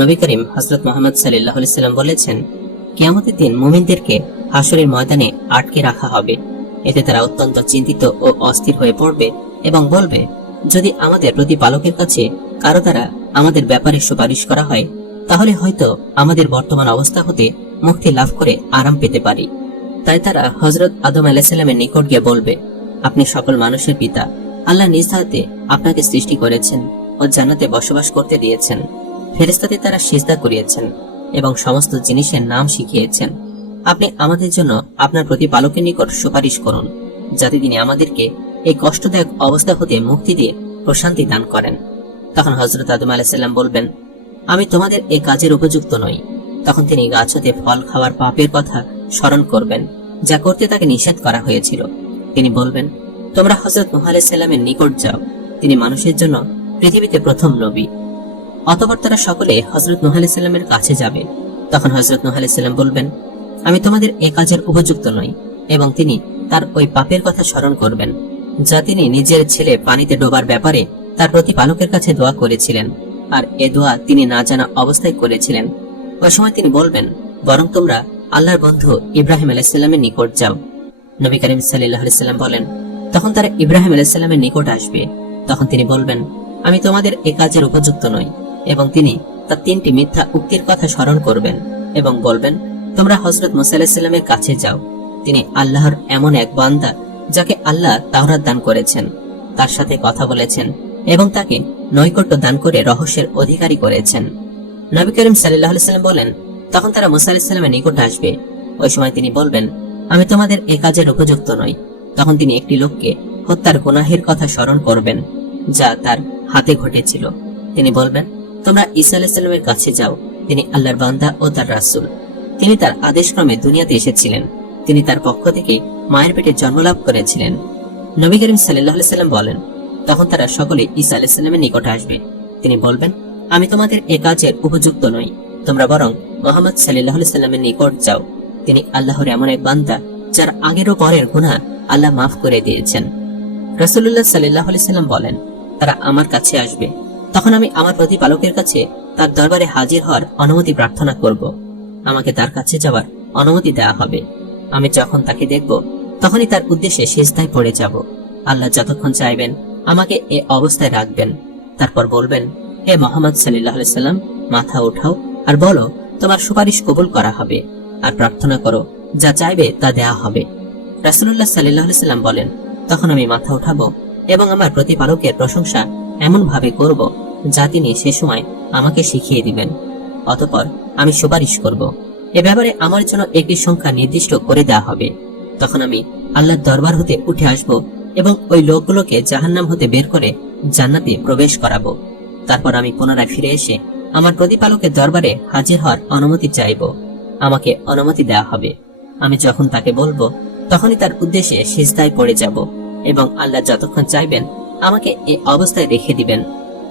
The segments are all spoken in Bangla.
নবী করিম হযরত মুহাম্মদ সাল্লাল্লাহু আলাইহি সাল্লাম বলেছেন, কিয়ামতের দিন মুমিনদেরকে হাশরের ময়দানে আটকে রাখা হবে। এতে তারা অত্যন্ত চিন্তিত ও অস্থির হয়ে পড়বে এবং বলবে, যদি আমাদের প্রতিপালকের কাছে কারো দ্বারা আমাদের ব্যাপারে সুপারিশ করা হয়, তাহলে হয়তো আমাদের বর্তমান অবস্থা হতে মুক্তি লাভ করে আরাম পেতে পারি। তাই তারা হযরত আদম আলাইহিস সালামের নিকট গিয়ে বলবে, আপনি সকল মানুষের পিতা, আল্লাহ নিজ হাতে আপনাকে সৃষ্টি করেছেন ও জান্নাতে বসবাস করতে দিয়েছেন। ফেরেশতাদের তারা সিজদা করিয়েছেন এবং সমস্ত জিনিসের নাম শিখিয়েছেন। আপনি আমাদের জন্য আপনার প্রতিপালকের নিকট সুপারিশ করুন, যাতে তিনি আমাদেরকে এই কষ্টদায়ক অবস্থা হতে মুক্তি দিয়ে প্রশান্তি দান করেন। তখন হযরত আদম আলাইহিস সালাম বলবেন, আমি তোমাদের এই কাজের উপযুক্ত নই। তখন তিনি গাছ হতে ফল খাওয়ার পাপের কথা স্মরণ করবেন, যা করতে তাকে নিষেধ করা হয়েছিল। তিনি বলবেন, তোমরা হযরত নূহ আলাইহিস সালামের নিকট যাও, তিনি মানুষের জন্য পৃথিবীতে প্রথম নবী। অতঃপর তারা সকলে হযরত নূহ আলাইহিস সালামের কাছে যাবে। তখন হযরত নূহ আলাইহিস সালাম বলবেন, আমি তোমাদের এই কাজের উপযুক্ত নই, এবং তিনি তার ওই পাপের কথা স্মরণ করবেন, যা তিনি নিজের ছেলে পানিতে ডোবার ব্যাপারে তার প্রতিপালকের কাছে দোয়া করেছিলেন, আর এ দোয়া তিনি না জানা অবস্থায় করেছিলেন। ওই সময় তিনি বলবেন, বরং তোমরা আল্লাহর বন্ধু ইব্রাহিম আলাইহিস সালামের নিকট যাও। নবী করিম সাল্লাল্লাহু আলাইহি সাল্লাম বলেন, তখন তারা ইব্রাহিম আলাইহিস সালামের নিকট আসবে। তখন তিনি বলবেন, আমি তোমাদের এই কাজের উপযুক্ত নই, এবং তিনি তার 3টি মিথ্যা উক্তির কথা স্মরণ করবেন এবং বলবেন, তোমরা হযরত মুসা আলাইহিস সালামের কাছে যাও, তিনি আল্লাহর এমন এক বান্দা যাকে আল্লাহ তাওরাত দান করেছেন, তার সাথে কথা বলেছেন এবং তাকে নৈকট্য দান করে রহস্যের অধিকারী করেছেন। নবী করিম সাল্লাল্লাহু আলাইহি সাল্লাম বলেন, তখন তারা মুসা আলাইহিস সালামের নিকট আসবে। ওই সময় তিনি বলবেন, আমি তোমাদের এই কাজের উপযুক্ত নই। তখন তিনি একটি লোককে হত্যার গুনাহের কথা স্মরণ করবেন, যা তার হাতে ঘটেছিল। তিনি বলবেন, তোমরা ঈসা আলাইহিস সালামের কাছে যাও, তিনি আল্লাহর বান্দা ও তার রাসূল। তিনি তার আদেশক্রমে দুনিয়াতে এসেছিলেন। তিনি তার পক্ষ থেকে মায়ের পেটে জন্মলাভ করেছিলেন। নবী করিম সাল্লাল্লাহু আলাইহি সাল্লাম বলেন, তখন তারা সকলে ঈসা আলাইহিস সালামের নিকট আসবে। তিনি বলবেন, আমি তোমাদের এ কাজের উপযুক্ত নই, তোমরা বরং মুহাম্মদ সাল্লাল্লাহু আলাইহি সাল্লামের নিকট যাও, তিনি আল্লাহর এমন এক বান্দা যার আগের ও পরের গুনাহ আল্লাহ মাফ করে দিয়েছেন। রাসূলুল্লাহ সাল্লাল্লাহু আলাইহি সাল্লাম বলেন, তারা আমার কাছে আসবে, তখন আমি আমার প্রতিপালকের কাছে তার দরবারে হাজির হওয়ার অনুমতি প্রার্থনা করব। আমাকে তার কাছে যাওয়ার অনুমতি দেওয়া হবে। আমি যখন তাকে দেখব, তখনই তার উদ্দেশ্যে সিজদায় পড়ে যাব। আল্লাহ যতক্ষণ চাইবেন আমাকে এ অবস্থায় রাখবেন। তারপর বলবেন, হে মুহাম্মদ সাল্লাল্লাহু আলাইহি সাল্লাম, মাথা উঠাও আর বলো, তোমার সুপারিশ কবুল করা হবে, আর প্রার্থনা করো, যা চাইবে তা দেয়া হবে। রাসূলুল্লাহ সাল্লাল্লাহু আলাইহি সাল্লাম বলেন, তখন আমি মাথা উঠাবো এবং আমার প্রতিপালকের প্রশংসা এমন ভাবে করব, যা তিনি সে সময় আমাকে শিখিয়ে দিবেন। অতঃপর আমি সুপারিশ করব। এ ব্যাপারে আমার জন্য একটি সংখ্যা নির্দিষ্ট করে দেওয়া হবে। তখন আমি আল্লাহর দরবার হতে উঠে আসব এবং ওই লোকগুলোকে জাহান্নাম হতে বের করে জান্নাতে প্রবেশ করাবো। তারপর আমি পুনরায় ফিরে এসে আমার প্রতিপালকের দরবারে হাজির হওয়ার অনুমতি চাইব। আমাকে অনুমতি দেওয়া হবে। আমি যখন তাকে বলবো, তখনই তার উদ্দেশ্যে সিজদায় পড়ে যাব এবং আল্লাহ যতক্ষণ চাইবেন আমাকে এই অবস্থায় রেখে দিবেন।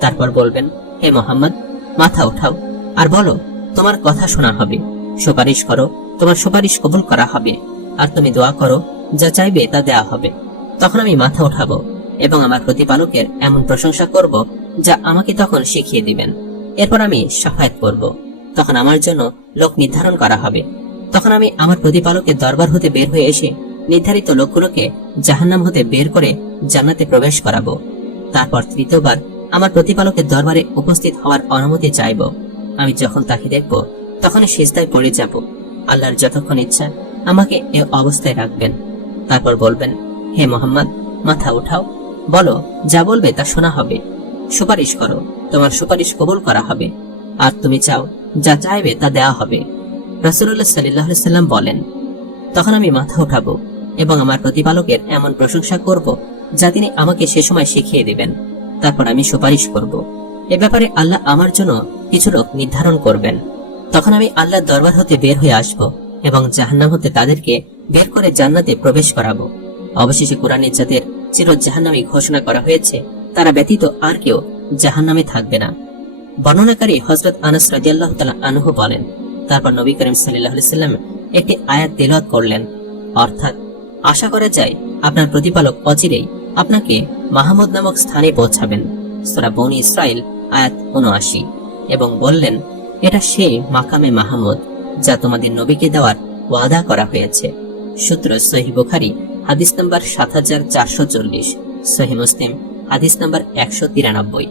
তারপর বলবেন, হে মুহাম্মদ, মাথা উঠাও আর বলো, তোমার কথা শোনা হবে। সুপারিশ করো, তোমার সুপারিশ কবুল করা হবে। আর তুমি দোয়া করো, যা চাইবে তা দেয়া হবে। তখন আমি মাথা উঠাবো এবং আমার প্রতিপালকের এমন প্রশংসা করব, যা আমাকে তখন শিখিয়ে দিবেন। এরপর আমি শাফায়াত করব। তখন আমার জন্য লোক নির্ধারণ করা হবে। তখন আমি আমার প্রতিপালকের দরবার হতে বের হয়ে এসে নির্ধারিত লোকগুলোকে জাহান্নাম হতে বের করে জান্নাতে প্রবেশ করাবো। তারপর তৃতীয়বার আমার প্রতিপালকের দরবারে উপস্থিত হওয়ার অনুমতি চাইব। আমি যখন তাকে দেখব, তখনই সিজদায় পড়ে যাব। আল্লাহর যতক্ষণ ইচ্ছা আমাকে এ অবস্থায় রাখবেন। তারপর বলবেন, হে মুহাম্মদ, মাথা উঠাও, বলো, যা বলবে তা শোনা হবে। সুপারিশ করো, তোমার সুপারিশ কবুল করা হবে। আর তুমি চাও, যা চাইবে তা দেওয়া হবে। রাসূলুল্লাহ সাল্লাল্লাহু আলাইহি সাল্লাম বলেন, তখন আমি মাথা উঠাবো এবং আমার প্রতিপালকের এমন প্রশংসা করব, যা তিনি আমাকে সে সময় শিখিয়ে দিবেন। তারপর আমি সুপারিশ করব। এ ব্যাপারে আল্লাহ আমার জন্য কিছু লোক নির্ধারণ করবেন। তখন আমি আল্লাহর দরবার হতে বের হয়ে আসব এবং জাহান্নাম হতে তাদেরকে বের করে জান্নাতে প্রবেশ করাবো। অবশেষে কুরআনে যাদের চির জাহান্নামী ঘোষণা করা হয়েছে, তারা ব্যতীত আর কেউ জাহান্নামে থাকবে না। বর্ণনাকারী হযরত আনাস রাদিয়াল্লাহু তাআলা আনহু বলেন, তারপর নবী করিম সাল্লাল্লাহু আলাইহি সাল্লাম একটি আয়াত তেলাওয়াত করলেন, অর্থাৎ আশা করা যায় আপনার প্রতিপালক অচিরেই আপনাকে মাহমুদ নামক স্থানে পৌঁছাবেন। সূরা বনী ইসরাইল আয়াত ৭৯। এবং বললেন, এটা সেই মাকামে মাহমুদ যা তোমাদের নবীকে দেওয়ার ওয়াদা করা হয়েছে। সূত্র সহিহ বুখারী হাদিস নাম্বার ৭৪৪০, সহিহ মুসলিম হাদিস নাম্বার ১৯৩।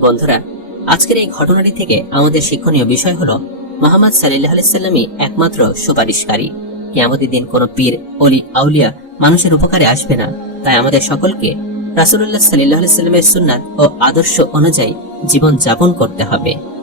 বন্ধুরা, আজকের এই ঘটনাটি থেকে আমাদের শিক্ষণীয় বিষয় হলো মুহাম্মদ সাল্লাল্লাহু আলাইহি সাল্লামই একমাত্র সুপারিশকারী। কিয়ামতের দিন কোনো পীর, ওলি, আউলিয়া মানুষের উপকারে আসবে না। তাই আমাদের সকলকে রাসূলুল্লাহ সাল্লাল্লাহু আলাইহি সাল্লামের সুন্নাত ও আদর্শ অনুযায়ী জীবন যাপন করতে হবে।